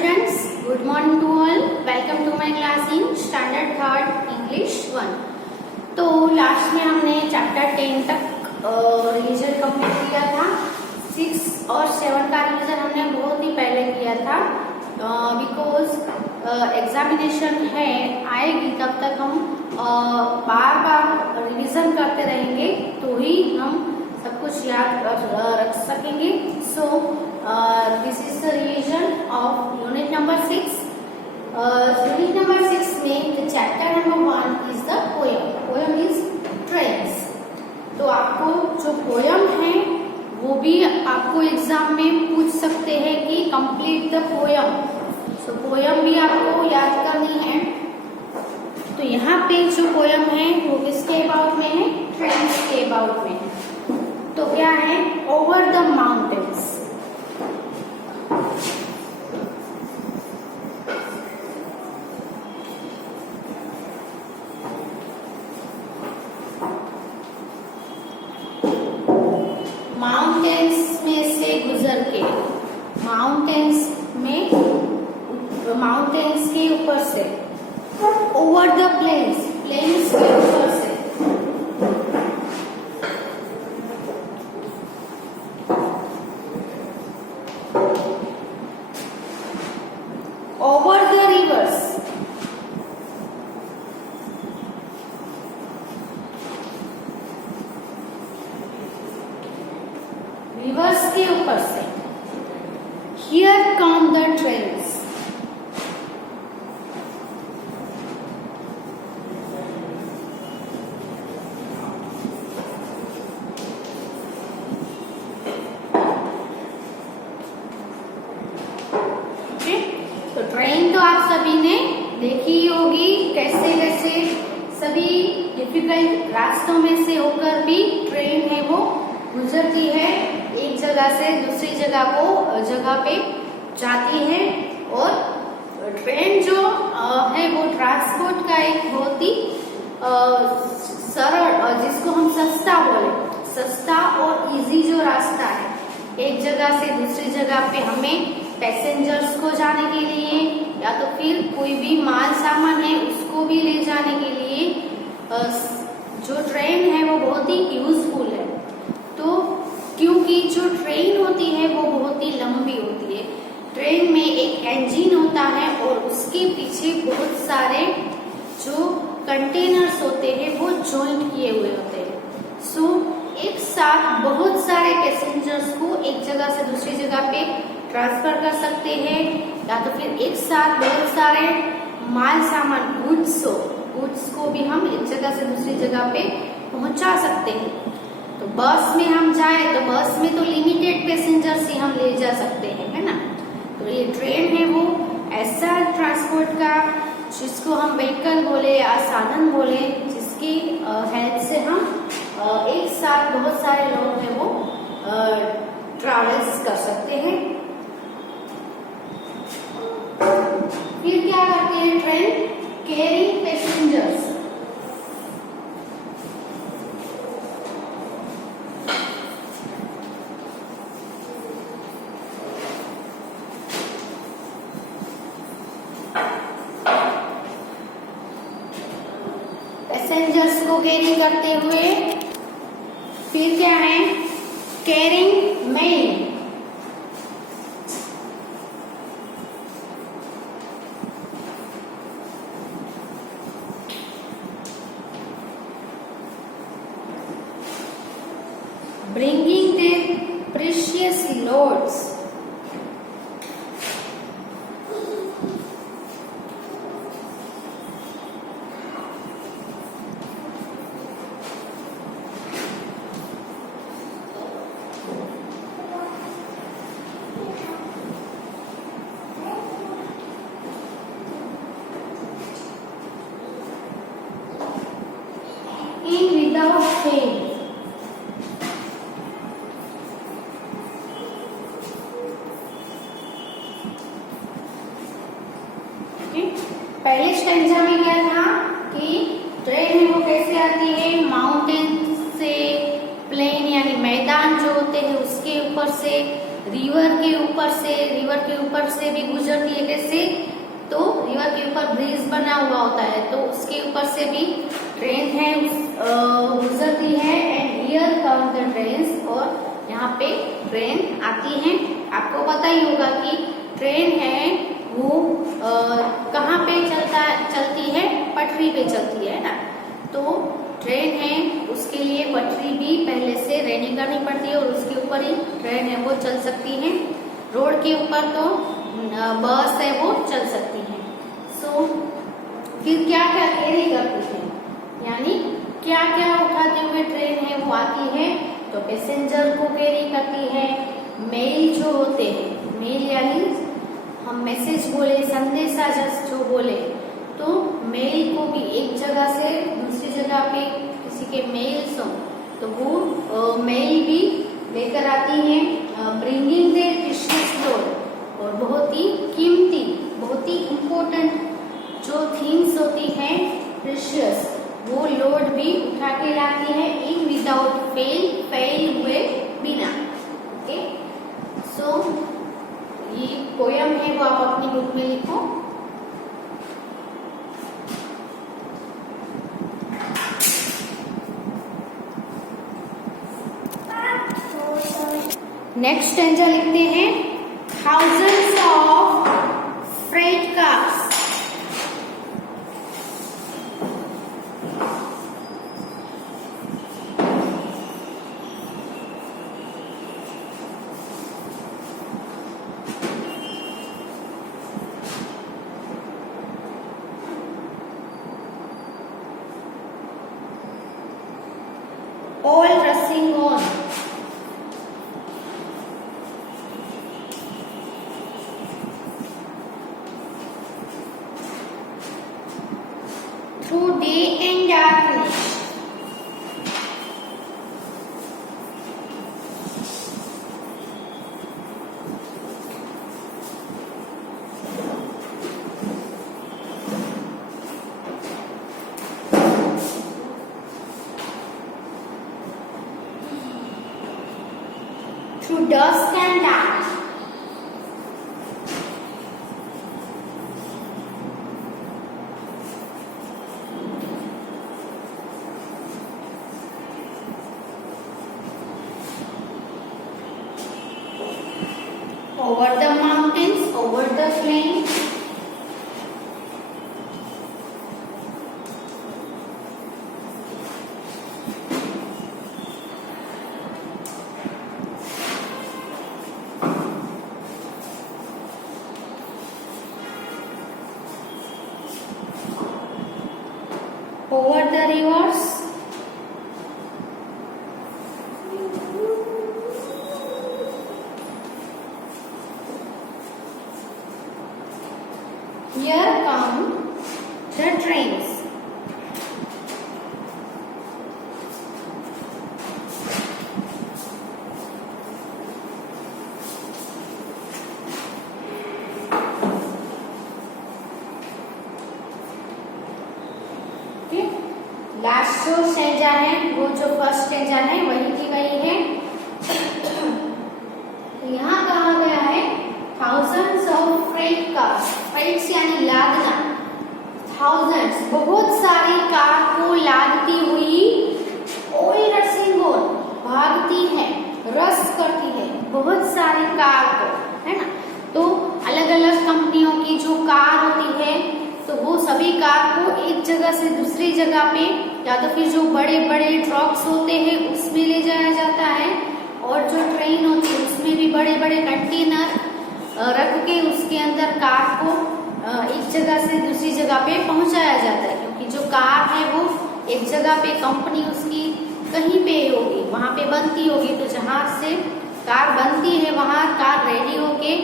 students, good morning to all. Welcome to my class in standard 3rd English 1. तो last में हमने chapter 10 तक revision complete किया था। 6 और 7 का रिवीजन हमने बहुत ही पहले किया था बिकॉज एग्जामिनेशन है आएगी, तब तक हम बार बार रिवीजन करते रहेंगे तो ही हम सब कुछ याद रख सकेंगे। So this is the revision of unit number 6। Unit number 6 में chapter number 1 is the poem. Poem is trains. तो आपको जो पोयम है वो भी आपको एग्जाम में पूछ सकते हैं कि complete the poem. So poem भी आपको याद करनी है। तो यहाँ पे जो पोयम है वो किसके अबाउट में है? ट्रेन्स के अबाउट में है। तो क्या है? Over the mountains. माउंटेन्स में से गुजर के, माउंटेन्स के ऊपर से, ओवर द प्लेन्स, प्लेन्स के ऊपर से, ओवर द रिवर्स, रिवर्स के ऊपर से, हियर कम द ट्रेन्स। तो ट्रेन तो आप सभी ने देखी होगी, कैसे कैसे सभी डिफिकल्ट रास्तों में से होकर भी ट्रेन है वो गुजरती है, एक जगह से दूसरी जगह पे जाती है। और ट्रेन जो है वो ट्रांसपोर्ट का एक बहुत ही सरल, जिसको हम सस्ता बोले, सस्ता और इजी जो रास्ता है एक जगह से दूसरी जगह पे हमें पैसेंजर्स को जाने के लिए या तो फिर कोई भी माल सामान है उसको भी ले जाने के लिए जो ट्रेन है वो बहुत ही यूजफुल है। तो क्योंकि जो ट्रेन होती है वो बहुत ही लंबी होती है, ट्रेन में एक इंजन होता है और उसके पीछे बहुत सारे जो कंटेनर्स होते हैं वो जॉइंट किए हुए होते हैं। सो एक साथ बहुत सारे पैसेंजर्स को एक जगह से दूसरी जगह पे ट्रांसफर कर सकते हैं, या तो फिर एक साथ बहुत सारे माल सामान गुड्स को भी हम एक जगह से दूसरी जगह पे पहुंचा सकते हैं। तो बस में हम जाए तो बस में तो लिमिटेड पैसेंजर्स ही हम ले जा सकते हैं, है ना। तो ये ट्रेन है वो ऐसा ट्रांसपोर्ट का जिसको हम व्हीकल बोले या साधन बोले, जिसकी हेल्प से हम एक साथ बहुत सारे लोग हैं वो ट्रैवल्स कर सकते हैं। फिर क्या करते हैं ट्रेन? Carrying passengers. पैसेंजर्स को कैरी करते हुए फिर क्या है? Carrying mail. Bringing their precious loads. In without fail. पहले स्टेंजा में क्या था कि ट्रेन है वो कैसे आती है? माउंटेन से, प्लेन यानी मैदान जो होते हैं उसके ऊपर से रिवर के ऊपर से भी गुजरती है। कैसे? तो रिवर के ऊपर ब्रिज बना हुआ होता है, तो उसके ऊपर से भी ट्रेन है गुजरती है। And here come the trains, और यहाँ पे ट्रेन आती है। आपको पता ही होगा कि ट्रेन है वो कहाँ पे चलती है? पटरी पे चलती है ना। तो ट्रेन है उसके लिए पटरी भी पहले से रेडी करनी पड़ती है, और उसके ऊपर ही ट्रेन है वो चल सकती है। रोड के ऊपर तो बस है वो चल सकती है। सो फिर क्या क्या कैरी करती है, यानी क्या क्या उठाते हुए ट्रेन है वो आती है? तो पैसेंजर को कैरी करती है। मेल जो होते हैं, मेल यानी हम मैसेज बोले, संदेशा जो बोले, तो मेल को भी एक जगह से दूसरी जगह पे किसी के मेल्स हो तो वो मेल भी लेकर आती है। ब्रिंगिंग देयर प्रीशियस लोड, और बहुत ही कीमती, बहुत ही इम्पोर्टेंट जो थिंग्स होती हैं प्रीशियस, वो लोड भी उठा के लाती है इन विदाउट फेल हुए बिना। ओके, सो ये पोयम है वो आप अपनी बुक में लिखो। नेक्स्ट स्टैंजा लिखते हैं, thousands of freight cars. All rushing on, through day and darkness, through dusk and dark, over the mountains, over the plains, over the rivers, here come the trains. Last जो stanza है वो जो first stanza है वही की वही है। यहाँ कहा गया है thousands of freight cars, freights यानी लादना, थाउजेंड्स बहुत सारी कार को लादती हुई, ऑल रशिंग ऑन भागती है, रश करती है बहुत सारी कार को, है ना। तो अलग अलग कंपनियों की जो कार होती है तो वो सभी कार को एक जगह से दूसरी जगह पे, या तो फिर जो बड़े बड़े ट्रक्स होते हैं उसमें ले जाया जाता है, और जो ट्रेन होती है उसमें भी बड़े बड़े कंटेनर रख के उसके अंदर कार को एक जगह से दूसरी जगह पे पहुंचाया जाता है। क्योंकि जो कार है वो एक जगह पे कंपनी उसकी कहीं पे होगी, वहां पे बनती होगी, तो जहां से कार बनती है वहां कार रेडी होके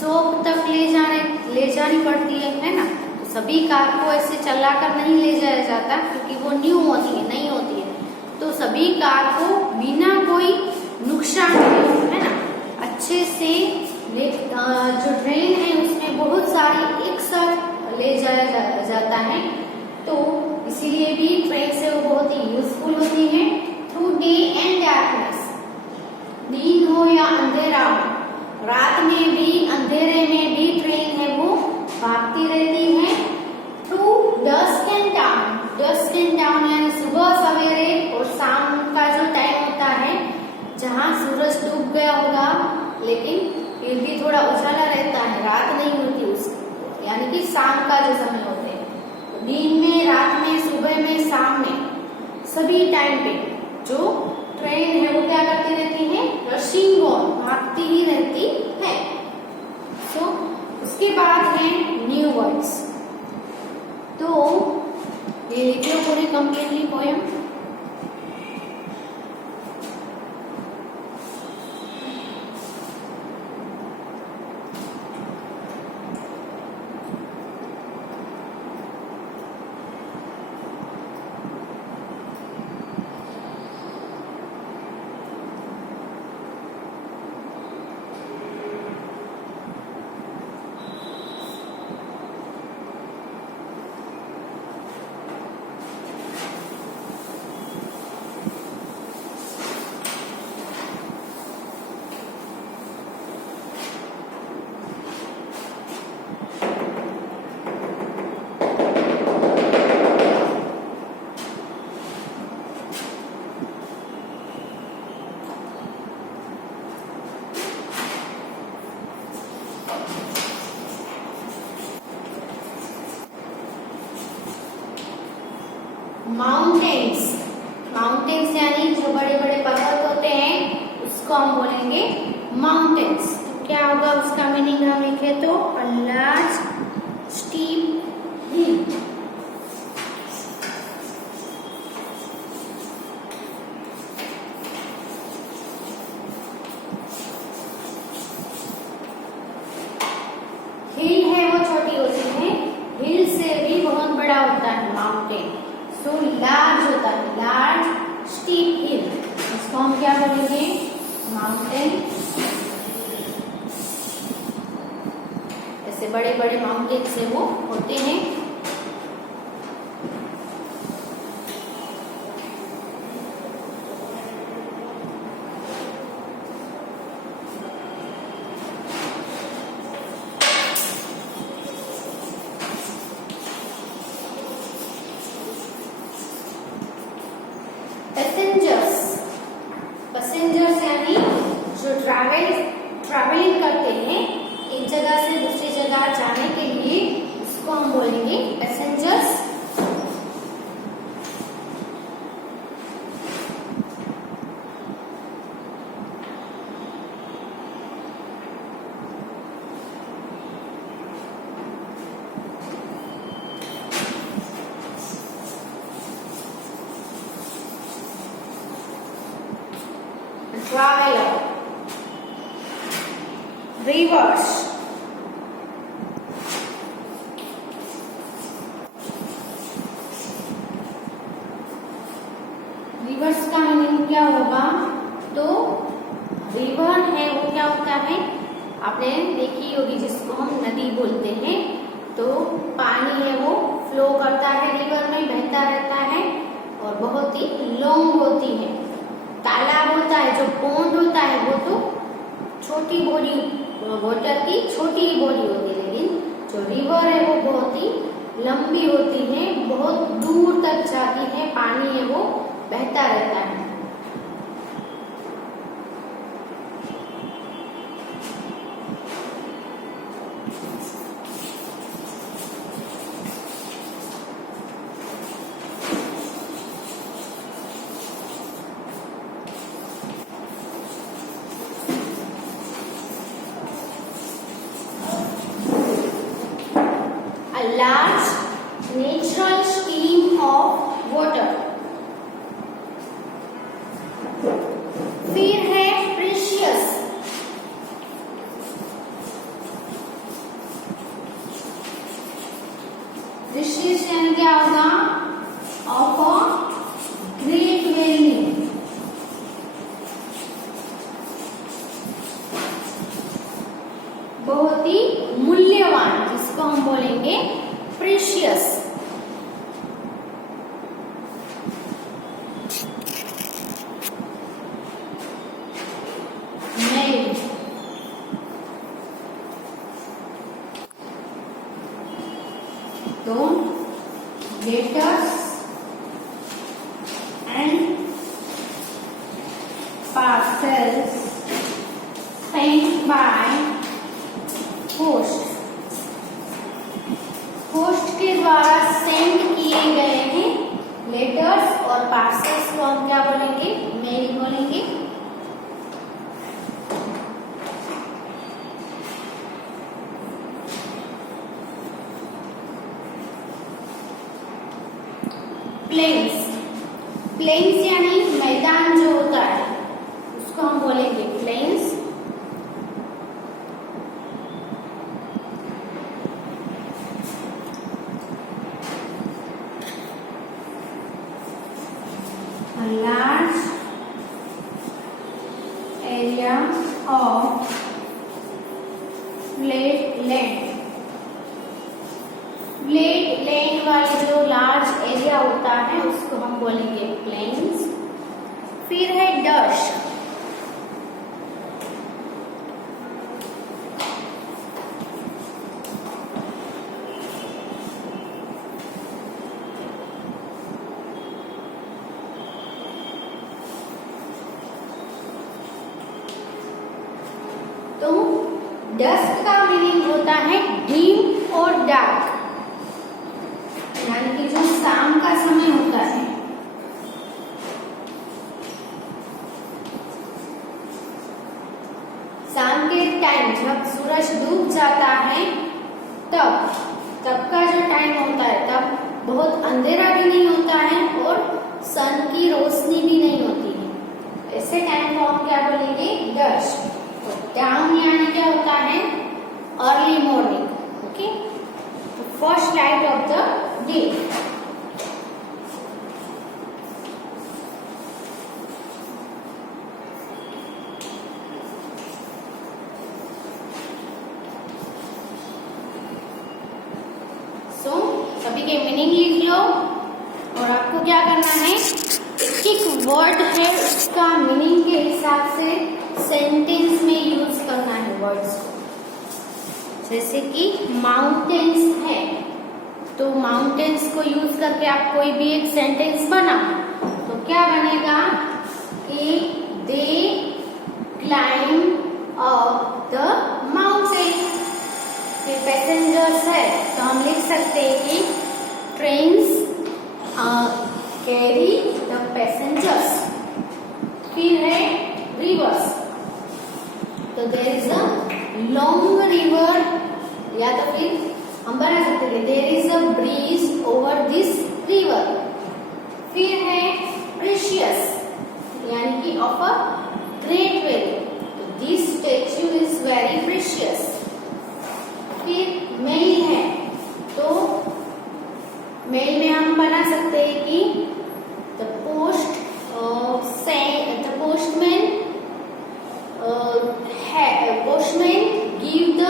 शॉप तक ले जानी पड़ती है ना। तो सभी कार को ऐसे चलाकर नहीं ले जाया जाता क्योंकि वो न्यू होती है, नई होती है। तो सभी कार को बिना कोई नुकसान है ना अच्छे से जो ट्रेन है उसमें बहुत सारी एक साथ ले जाया जाता है। तो इसीलिए भी ट्रेन से वो बहुत ही यूजफुल होती है। थ्रू डे एंड डार्कनेस, दिन हो या अंधेरा हो, रात में भी, अंधेरे में भी ट्रेन है वो भागती रहती है। To dusk and dawn, dusk and dawn यानी सुबह सवेरे और शाम का जो टाइम होता है, जहाँ सूरज डूब गया होगा लेकिन फिर भी थोड़ा उजाला रहता है, रात नहीं होती उसकी, यानी कि शाम का जो समय होते हैं। दिन में, रात में, सुबह में, शाम में, सभी टाइम पे जो ट्रेन है वो क्या करती रहती है? रशिंग ऑन, भागती ही रहती है। सो उसके बाद है न्यू वर्ड्स। तो ये लिख लो पूरी कंप्लीटली पोयम। माउंटेन्स, माउंटेन्स यानी जो बड़े बड़े पर्वत होते हैं उसको हम बोलेंगे माउंटेन्स। तो क्या होगा उसका मीनिंग हम लिखे तो अ लार्ज स्टीप हिल। हिल है वो छोटी होती है, हिल से भी बहुत बड़ा होता है माउंटेन। सो लार्ज होता है, लार्ज स्टीप हिल, इसको हम क्या बोलेंगे? माउंटेन। ऐसे बड़े बड़े माउंटेन से वो होते हैं। पैसेंजर्स, पैसेंजर्स यानी जो ट्रैवलिंग करते हैं एक जगह से दूसरी जगह जाने के लिए, इसको हम बोलेंगे पैसेंजर्स। Traveler, rivers, रिवर्स का मीनिंग क्या होगा? तो रिवर है वो क्या होता है? आपने देखी होगी जिसको हम नदी बोलते हैं। तो पानी है वो फ्लो करता है रिवर में, बहता रहता है और बहुत ही लॉन्ग होती है। तालाब होता है, जो पॉन्ड होता है वो तो छोटी बॉडी, वाटर की छोटी बॉडी होती है, लेकिन जो रिवर है वो बहुत ही लंबी होती है, बहुत दूर तक जाती है, पानी है वो बहता रहता है। A large natural stream of water. फिर है precious, precious यानी क्या होगा? Of a great value, बहुत ही मूल्यवान, जिसको हम बोलेंगे प्रेशियस। तो letters and parcels sent by post, post के द्वारा सेंड किए गए हैं लेटर्स और पार्सल्स को हम क्या बोलेंगे, मेल बोलेंगे। प्लेन्स, प्लेन्स यानी मैदान जो होता है उसको हम बोलेंगे plains. A large area of flat land, flat land वाले जो लार्ज एरिया होता है उसको हम बोलेंगे प्लेन्स। फिर है डस्ट, तो डस्ट का मीनिंग होता है डीप और डार्क, यानी कि जो शाम का समय होता है, शाम के टाइम जब सूरज डूब जाता है तब का जो टाइम होता है तब बहुत अंधेरा भी नहीं होता है और सन की रोशनी भी नहीं होती है, ऐसे टाइम को हम क्या बोलेंगे, डस्ट। डाउन यानी क्या होता है, early morning, okay, first light of the day. सभी के मीनिंग लिख लो और आपको क्या करना है, एक वर्ड है उसका मीनिंग के हिसाब से सेंटेंस में यूज करना है वर्ड्स को। जैसे कि माउंटेन्स है तो माउंटेन्स को यूज करके आप कोई भी एक सेंटेंस बनाओ तो क्या बनेगा कि दे क्लाइंब अप द माउंटेन। फिर पैसेंजर्स है तो हम लिख सकते हैं कि ट्रेन्स कैरी द पैसेंजर्स। फिर है रिवर्स, तो there is a long river, या तो फिर हम बना सकते हैं there is a bridge over this river. फिर है प्रेशियस, यानी कि ऑफ अ ग्रेट वैल्यू, तो this statue is very precious. फिर मेल है तो मेल में हम बना सकते हैं कि the postman give the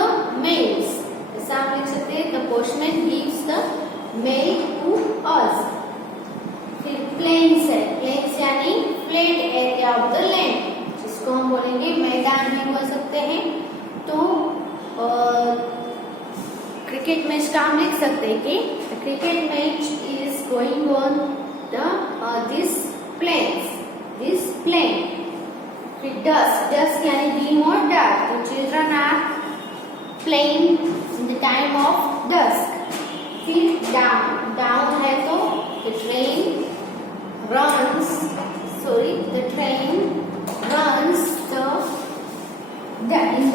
mails, ऐसा हम लिख सकते हैं the postman gives the mail to us. फिर प्लेन्स है, प्लेन्स यानी flat area of the land, जिसको हम बोलेंगे मैदान भी बोल सकते हैं। तो क्रिकेट मैच का हम लिख सकते हैं कि cricket match is going on this plain. फिर डस्ट यानी डीम और डार्क, तो children are playing in the time of dusk. फिर डाउन है तो the train runs in the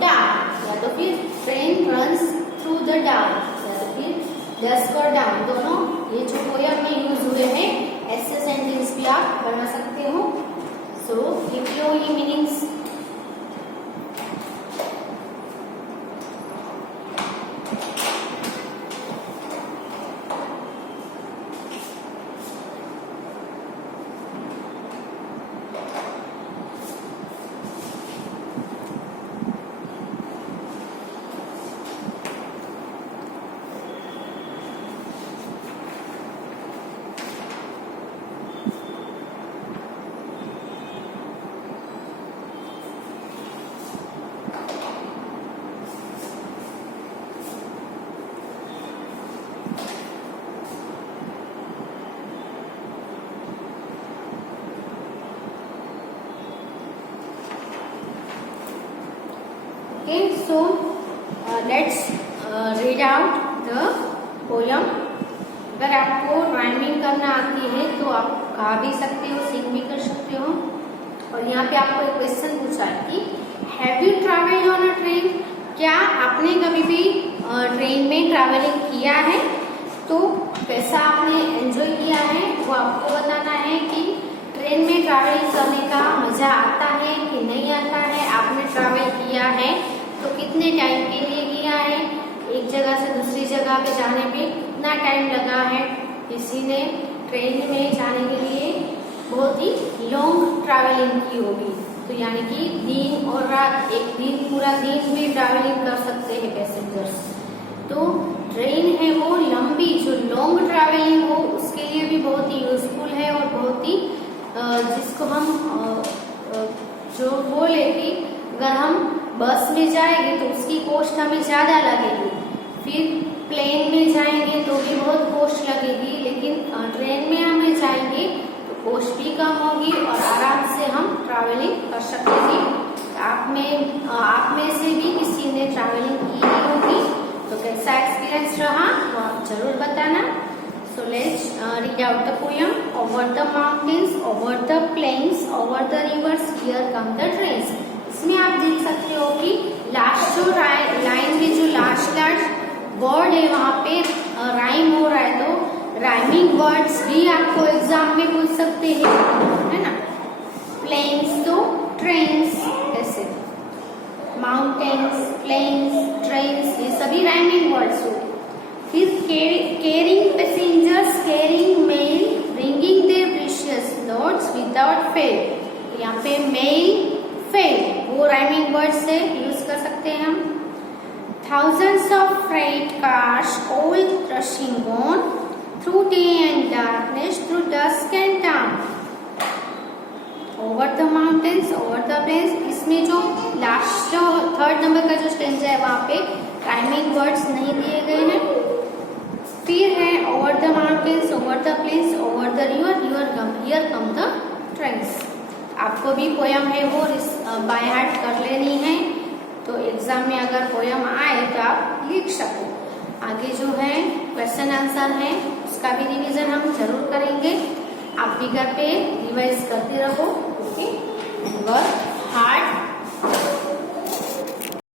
dark, या तो फिर train runs through the dark, या तो फिर डस्क और डाउन दोनों ये जो पोयम में यूज हुए हैं ऐसे सेंटेंस भी आप बना सकते हो। सो लिख लो ये meanings. So let's read out the poem. अगर आपको राइमिंग करना आती है तो आप गा भी सकते हो, सिंग भी कर सकते हो। और यहाँ पे आपको एक क्वेश्चन पूछा है कि have you travelled on a train? क्या आपने कभी भी ट्रेन में ट्रैवलिंग किया है? तो कैसा आपने एंजॉय किया है वो आपको बताना है कि ट्रेन में ट्रैवलिंग करने का मजा आता है कि नहीं आता है। आपने ट्रैवल किया है तो कितने टाइम के लिए किया है? एक जगह से दूसरी जगह पे जाने पे कितना टाइम लगा है? किसी ने ट्रेन में जाने के लिए बहुत ही लॉन्ग ट्रैवलिंग की होगी, तो यानी कि दिन और रात, एक दिन पूरा दिन भी ट्रैवलिंग कर सकते हैं पैसेंजर्स। तो ट्रेन है वो लंबी, जो लॉन्ग ट्रैवलिंग हो उसके लिए भी बहुत ही यूजफुल है और बहुत ही जिसको हम जो बोले कि अगर हम बस में जाएंगे तो उसकी कॉस्ट हमें ज्यादा लगेगी, फिर प्लेन में जाएंगे तो भी बहुत कॉस्ट लगेगी, लेकिन ट्रेन में हमें जाएंगे तो कॉस्ट भी कम होगी और आराम से हम ट्रैवलिंग कर सकेंगे। आप में से भी किसी ने ट्रैवलिंग की होगी तो कैसा एक्सपीरियंस रहा तो आप जरूर बताना। So let's read out the poem. Over the mountains, over the plains, over the rivers, here come the trains. इसमें आप देख सकते हो कि लास्ट जो लाइन में जो लास्ट वर्ड है वहाँ पे राइम हो रहा है, तो राइमिंग वर्ड्स भी आपको एग्जाम में पूछ सकते हैं, है ना। प्लेन्स तो ट्रेन्स, ऐसे माउंटेन्स, प्लेन्स, ट्रेन्स, ये सभी राइमिंग वर्ड्स हो। फिर carrying passengers, carrying mail, bringing their precious loads without fail. यहाँ पे मेल, फेल वो राइमिंग वर्ड से यूज कर सकते हैं हम। Thousands of freight cars all rushing on through day and darkness, through dusk and dawn. Over the mountains, over the plains, इसमें जो लास्ट जो थर्ड नंबर का जो स्टेंजा है वहाँ पे राइमिंग वर्ड्स नहीं दिए गए हैं। फिर है over the mountains, over the plains, over the river, here come the trains. आपको भी पोयम है वो बाय हार्ट कर लेनी है, तो एग्जाम में अगर पोयम आए तो आप लिख सको। आगे जो है क्वेश्चन आंसर है उसका भी रिवीजन हम जरूर करेंगे। आप भी घर पे रिवाइज करते रहो, ओके।